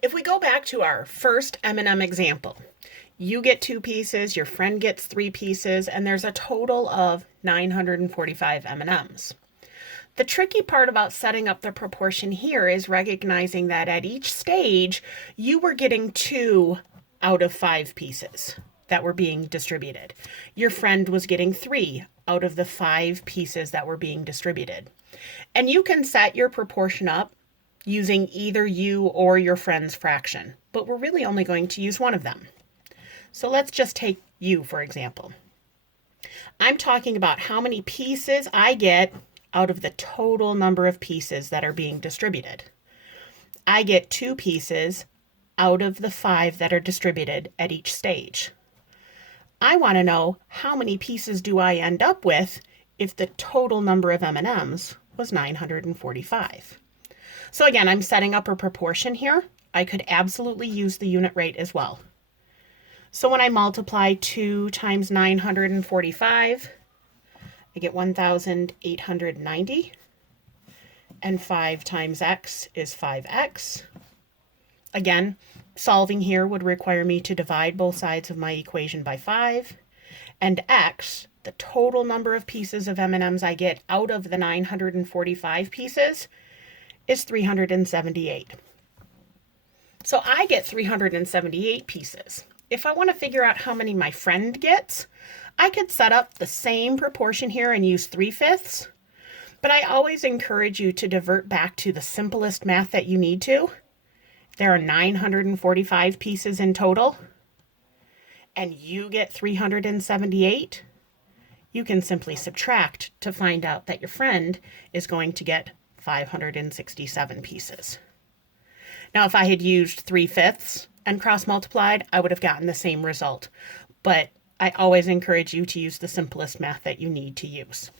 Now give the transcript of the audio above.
If we go back to our first M&M example, you get 2 pieces, your friend gets 3 pieces, and there's a total of 945 M&Ms. The tricky part about setting up the proportion here is recognizing that at each stage, you were getting 2 out of 5 pieces that were being distributed. Your friend was getting 3 out of the 5 pieces that were being distributed. And you can set your proportion up using either you or your friend's fraction, but we're really only going to use one of them. So let's just take you, for example. I'm talking about how many pieces I get out of the total number of pieces that are being distributed. I get 2 pieces out of the 5 that are distributed at each stage. I want to know how many pieces do I end up with if the total number of M&Ms was 945. So again, I'm setting up a proportion here. I could absolutely use the unit rate as well. So when I multiply 2 times 945, I get 1,890. And 5 times x is 5x. Again, solving here would require me to divide both sides of my equation by 5. And x, the total number of pieces of M&Ms I get out of the 945 pieces, is 378. So I get 378 pieces. If I want to figure out how many my friend gets, I could set up the same proportion here and use 3/5. But I always encourage you to divert back to the simplest math that you need to. There are 945 pieces in total, and you get 378. You can simply subtract to find out that your friend is going to get 567 pieces. Now, if I had used 3/5 and cross-multiplied, I would have gotten the same result. But I always encourage you to use the simplest math that you need to use.